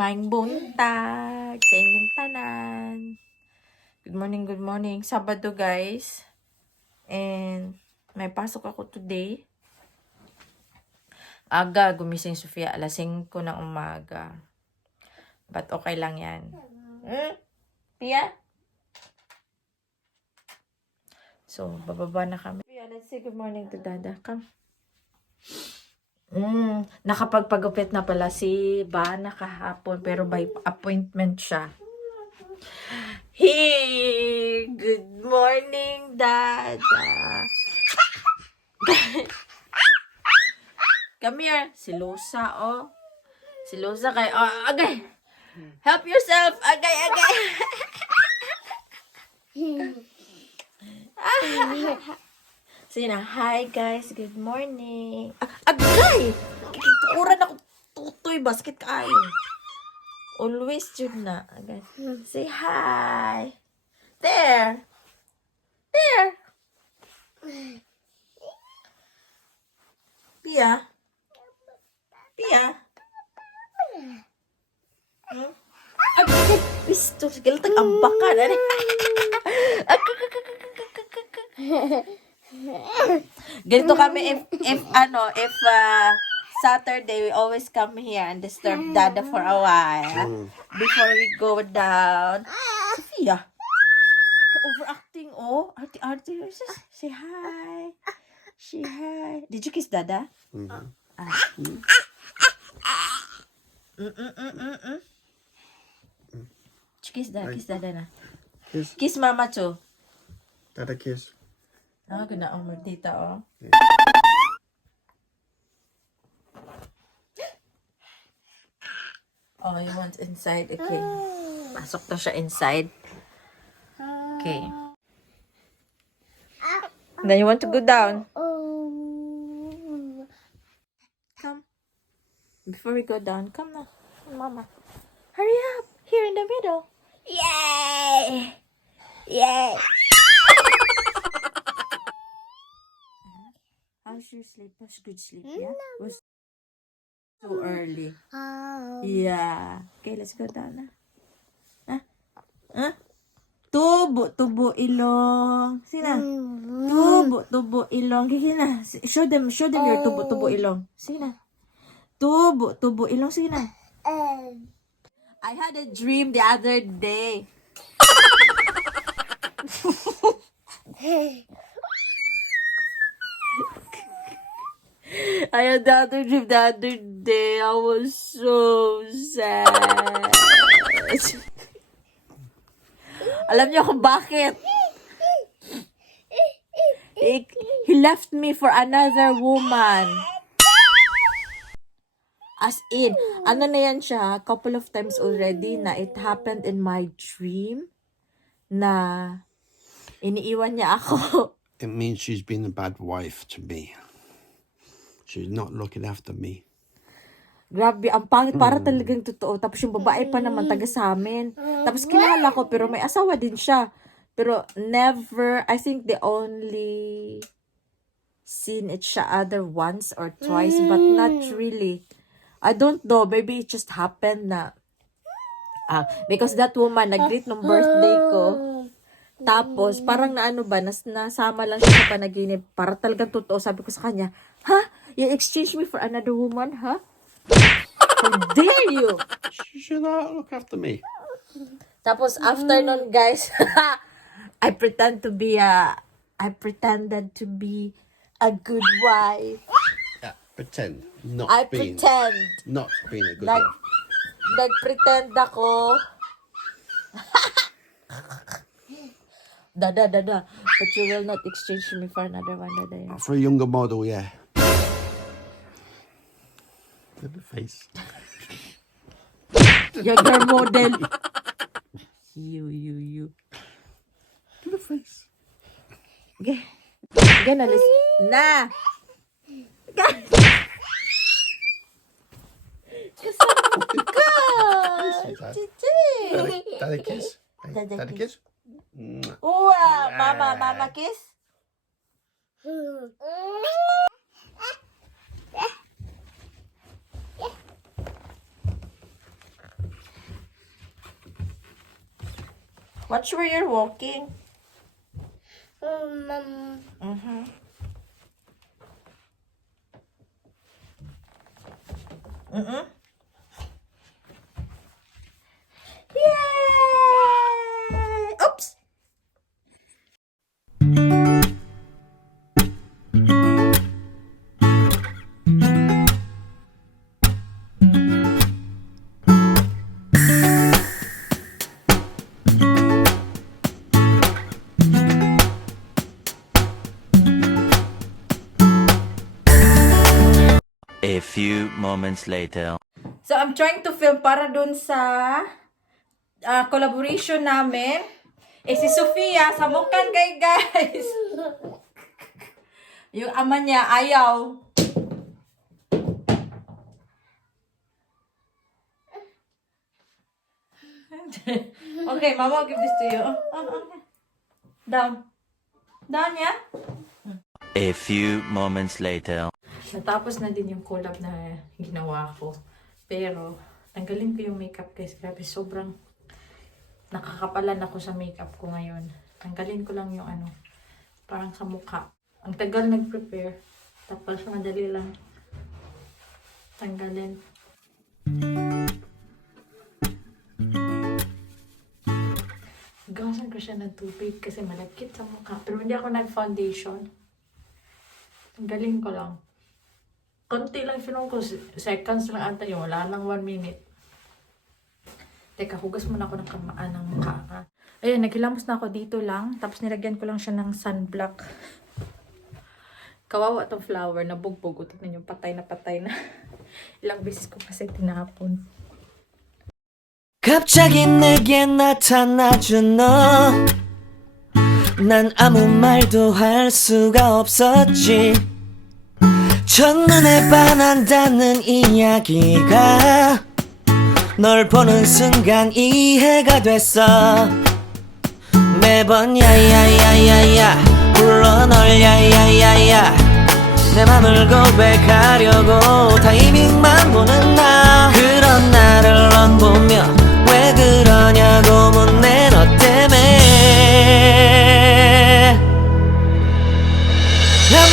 Maing buntag sa inyong tanan. Good morning, good morning. Sabado, guys. And may pasok ako today. Aga, gumising Sofia. Alas 5 ng umaga. But okay lang yan. Pia? So, bababa na kami. Pia, let's say good morning to Dada. Come. Nakapagpagupit na pala si Bana kahapon pero by appointment siya. Hey! Good morning, Dada! Come here. Si Lusa, oh. Si Lusa kay... Oh, agay! Help yourself! Agay, agay! Sina, hi guys, good morning. Agay! Tukuran ako tutoy, basket kayo. Always yun na. Agay. Say hi. There. There. Pia. Pia. Agay, pisto. Sige lang, tag-ambakan. Ganito kami if Saturday we always come here and disturb Dada for a while before we go down. Sophia, overacting, oh. Arte, say hi. Say hi. Did you kiss Dada? Kiss Dada na. Kiss Mama too. Dada kiss. Ganda ang tita, oh. Oh, he wants inside. Okay. Pasok na siya inside. Okay. Then you want to go down? Come. Before we go down, come na. Mama. Hurry up. Here in the middle. Yay! Yay! How's your sleep? Was good sleep, yeah? Was too early. Yeah. Okay, let's go down na. Tubo ilong. Sina? Tubo ilong. Sina? Show them your tubo ilong. Sina? Tubo ilong. Sina? I had a dream the other day. I had the other dream the other day. I was so sad. Alam niyo kung bakit? He left me for another woman. As in, ano na yan siya, couple of times already na it happened in my dream na iniiwan niya ako. It means she's been a bad wife to me. She's not looking after me. Grabe, ang pangit, para talagang totoo. Tapos yung babae pa naman, taga sa amin. Tapos kilala ko, pero may asawa din siya. Pero never, I think they only seen each other once or twice, but not really. I don't know, maybe it just happened na, because that woman, nag-greet nung birthday ko. Tapos, parang naano ba, nasama lang siya sa panaginip. Para talagang totoo, sabi ko sa kanya, ha? You exchange me for another woman, huh? How dare you? She should look after me. Tapos after nun, guys, I pretended to be a good wife. Yeah, pretend. Not I being pretend. a good wife. Nag-pretend ako. Dada. But you will not exchange me for another one, Dada. For a younger model, yeah. Look at the face. Younger model. You. Look at the face. Okay. Nalis. Na! Kasama ka! Dada kiss. Dada Dada kiss. Mama kiss? Watch where you're walking. Mom. Yay! Oops! A few moments later. So, I'm trying to film para dun sa collaboration namin. Si Sofia, samukan kay guys. Yung ama niya, ayaw. Okay, Mama will give this to you. Down. Down, yeah? A few moments later. Natapos na din yung collab na ginawa ko. Pero, tanggalin ko yung makeup guys. Grabe, sobrang nakakapalan ako sa makeup ko ngayon. Tanggalin ko lang yung parang sa mukha. Ang tagal nag-prepare. Tapos, madali lang tanggalin. Gawasan ko siya ng tubig kasi malagkit sa mukha. Pero hindi ako nag-foundation. Tanggalin ko lang. Konti lang sinong ko. Seconds lang ata yun. Wala nang 1 minute. Teka, hugas muna ako ng kamaan ng mukha. Ayan, naghilamos na ako dito lang. Tapos nilagyan ko lang siya ng sunblock. Kawawa tong flower. Nabugbog. O, tignan nyo, patay na patay na. Ilang beses ko kasi tinapon. 갑자기 내게 나타나준 너. 난 아무 말도 할 수가 없었지. 첫눈에 반한다는 이야기가 널 보는 순간 이해가 됐어. 매번 야야야야야 불러 널 야야야야 내 맘을 고백하려고 타이밍만 보는 나. 그런 나를 넌 보며 왜 그러냐고 묻네 너 때문에. I'm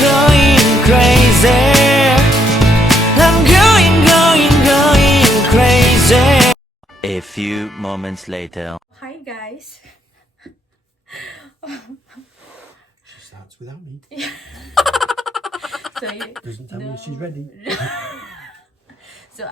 going crazy. I'm going crazy. A few moments later. Hi guys! She starts without me. So, Doesn't tell me she's ready. So,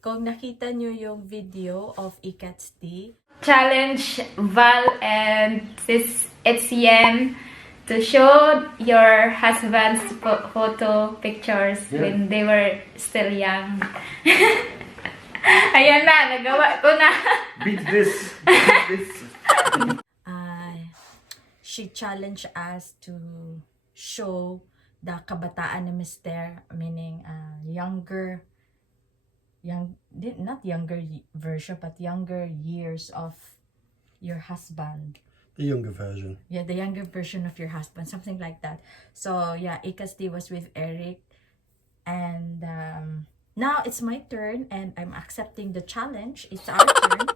kung nakita nyo yung video of Ecath's tea, Challenge Val and Etienne to show your husband's photo pictures when they were still young. Ayan na, nagawa ko na. Beat this. she challenged us to show the kabataan ni Mr. Meaning not younger version, but younger years of your husband. The younger version. Yeah, the younger version of your husband, something like that. So yeah, Ecath's tea was with Eric, and now it's my turn, and I'm accepting the challenge. It's our turn.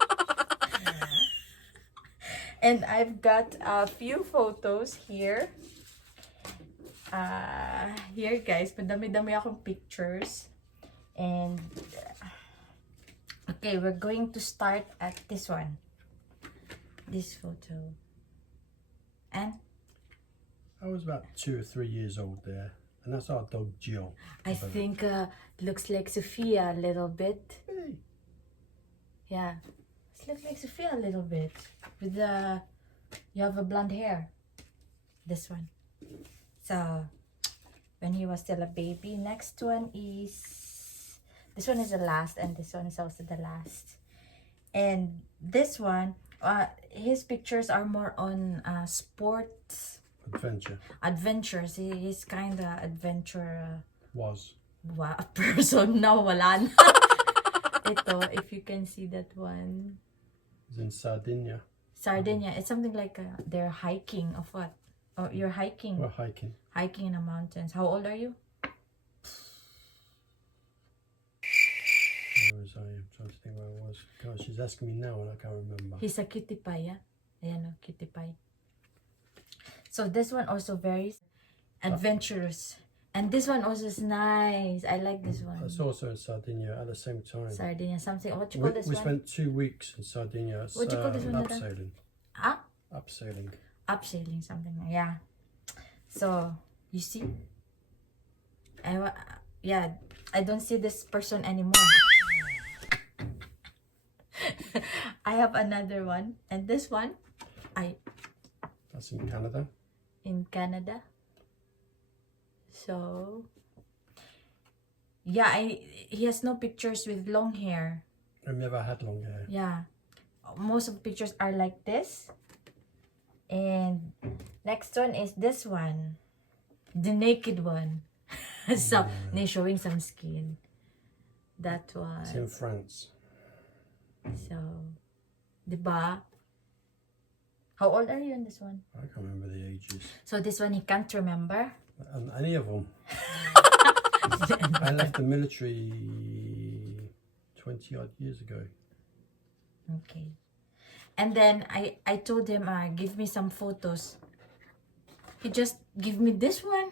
And I've got a few photos here. Here guys, madami-dami akong pictures. And okay, we're going to start at this one. This photo. And I was about 2 or 3 years old there. And that's our dog Jill. I think looks like Sophia a little bit. Hey. Yeah, it looks like Sophia a little bit. With you have a blonde hair. This one. So when he was still a baby. Next one is, this one is the last, and this one is also the last. And this one, his pictures are more on sports. Adventures. He's kind of adventure person. Now wala na. Ito, if you can see that one. It's in Sardinia. Sardinia. It's something like they're hiking of what? Oh, you're hiking. We're hiking. Hiking in the mountains. How old are you? was I? I'm trying to think where I was. God, she's asking me now and I can't remember. He's a cutie pie, yeah? Ayan o, cutie pie. So this one also very adventurous. And this one also is nice. I like this one. It's also in Sardinia at the same time. Sardinia, something. What you call this We one? spent 2 weeks in Sardinia. It's, What do you call this one, Nara? abseiling. Ah? Abseiling. Upsailing, something. Yeah. So, you see? Yeah, I don't see this person anymore. I have another one. And this one, That's in Canada. in Canada. So, yeah, he has no pictures with long hair. I've never had long hair. Yeah. Most of the pictures are like this. And next one is this one. The naked one. So, they're showing some skin. That one. It's in France. So, diba? How old are you in this one? I can't remember the ages. So, this one he can't remember. Any of them. I left the military 20 odd years ago. Okay. And then I told him, give me some photos. He just give me this one.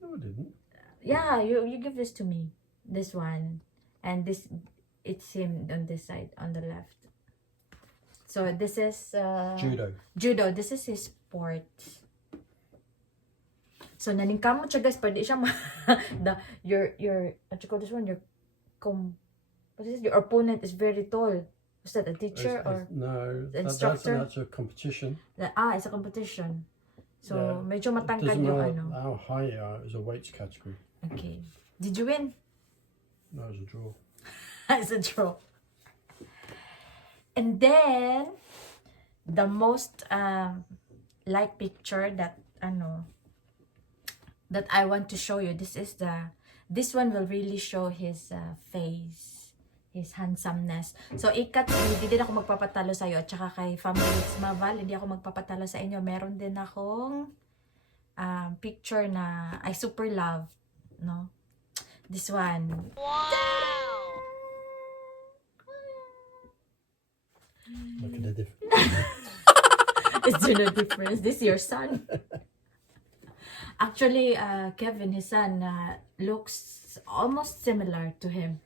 No, I didn't. Yeah, you give this to me. This one. And this, it's him on this side, on the left. So this is Judo. Judo. This is his sport. So naningkamot siya guys, pwede siya your what you call this one? What is it? Your opponent is very tall. Was that a teacher or no? the instructor? That's a competition. It's a competition. So Yeah. medyo It matangkad doesn't yung matter ano. how high you are. It was a weights category. Okay. Did you win? No, it was a draw. It's a draw. And then the most like picture that that I want to show you. This one will really show his face, his handsomeness. So Ecath, hindi din ako magpapatalo sa iyo at saka kay Family Ritsma, Val, hindi ako magpapatalo sa inyo. Meron din akong picture na I super love, no? This one. Look at the difference. Is there no difference? This is your son. Actually, Kevin, his son, looks almost similar to him.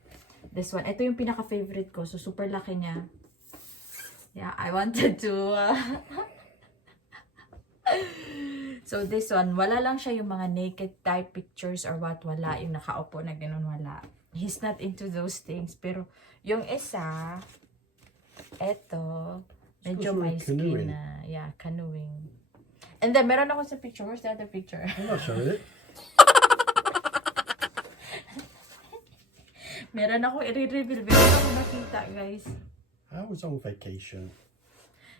This one. Ito yung pinaka-favorite ko. So, super laki niya. Yeah, I wanted to... So, this one. Wala lang siya yung mga naked type pictures or what. Wala yung nakaupo na ganun. Wala. He's not into those things. Pero, yung isa, eto, medyo may skin na. Yeah, canoeing. And then, meron ako sa picture. Where's the other picture? I'm not showing it. Meron ako i-reveal. Meron ako nakita, guys. I was on vacation.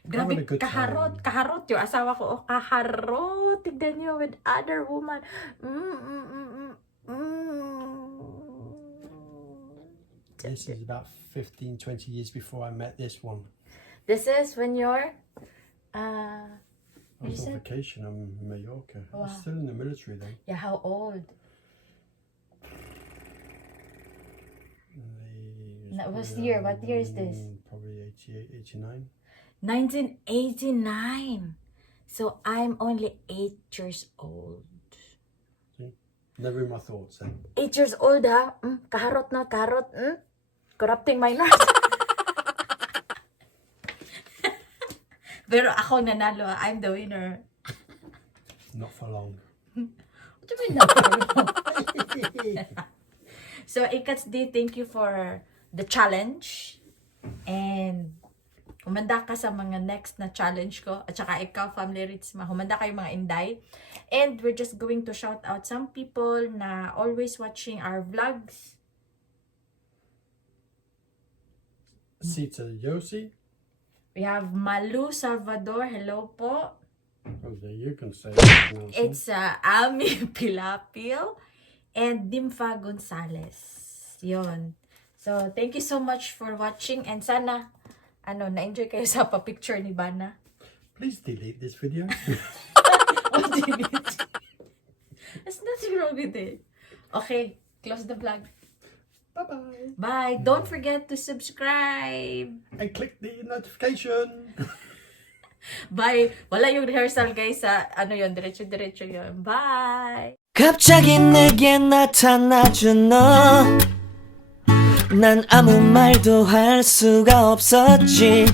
Grabe, Having a good kaharot. time. Kaharot yung asawa ko. Oh, kaharot. Tignan nyo with other woman. This is about 15, 20 years before I met this one. This is when you're... I was on vacation in Mallorca. I was Wow. still in the military then. Yeah, how old? What year is this? Probably 88, 89. 1989. So, I'm only 8 years old. See? Never in my thoughts then. 8 years old, ha? Kaharot na, kaharot. Corrupting minors. Pero ako nanalo, I'm the winner. Not for long. What do you mean not? So, Ecath D, thank you for the challenge. And humanda ka sa mga next na challenge ko. At saka ikaw, Family Ritsma, humanda kayo mga inday. And we're just going to shout out some people na always watching our vlogs. Sita Yossi. We have Malu Salvador. Hello po. Oh, there you can say it. It's Ami Pilapil and Dimfa Gonzalez. Yon. So, thank you so much for watching and sana na-enjoy kayo sa pa-picture ni Bana. Please delete this video. What did it? There's nothing wrong with it. Okay, close the vlog. Bye-bye. Bye. Don't forget to subscribe. And click the notification. Bye. Wala yung rehearsal guys sa ano yun, diretso-diretso yun. Bye. 갑자기 내게 나타나준 너 난 아무 말도 할 수가 없었지